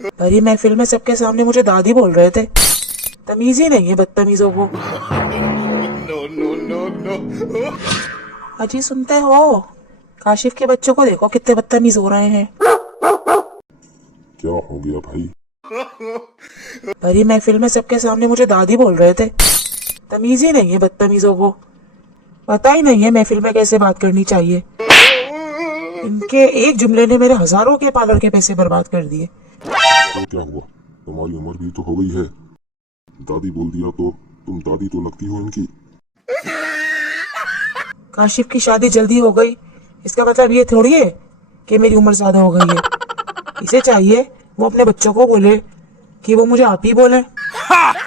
भरी महफिल में सबके सामने मुझे दादी बोल रहे थे। तमीज ही नहीं है बदतमीजों को। अजी सुनते हो, काशिफ के बच्चों को देखो कितने बदतमीज हो रहे हैं। क्या हो गया भाई? भरी महफिल में सबके सामने मुझे दादी बोल रहे थे। तमीज ही नहीं है बदतमीजों को। पता ही नहीं है महफिल में कैसे बात करनी चाहिए। इनके एक जुमले ने मेरे हजारों के पार्लर के पैसे बर्बाद कर दिए। तो क्या हुआ, तुम्हारी उम्र भी तो हो गई है। दादी बोल दिया तो तुम दादी तो लगती हो इनकी। काशिफ की शादी जल्दी हो गई, इसका मतलब ये थोड़ी है कि मेरी उम्र ज्यादा हो गई है। इसे चाहिए वो अपने बच्चों को बोले कि वो मुझे आप ही बोले।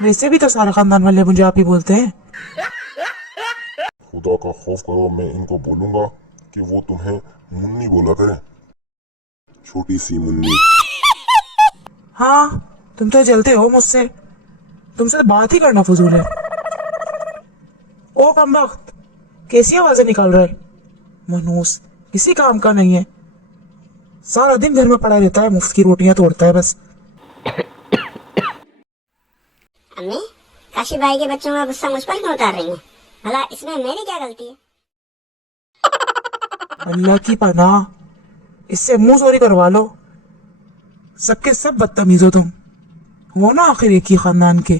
वैसे भी तो सारे खानदान वाले मुझे आप ही बोलते हैं। खुदा का खौफ करो, मैं इनको बोलूंगा कि वो तुम्हें मुन्नी बोला करें, छोटी सी मुन्नी। हाँ, तुम तो जलते हो मुझसे। तुमसे तो बात ही करना फजूल है। ओ कमबख्त, कैसी आवाजें निकाल रहे? मनहूस, किसी काम का नहीं है। सारा दिन घर में पड़ा रहता है, मुफ्त की रोटियां तोड़ता है बस। अम्मी, काशिफ भाई के बच्चों का गुस्सा मुझ पर क्यों उतार रही हैं? भला इसमें मेरी क्या गलती है? अल्लाह की पनाह, इससे मुंह चोरी करवा लो। सबके सब बदतमीज हो तुम। हो ना आखिर एक ही खानदान के।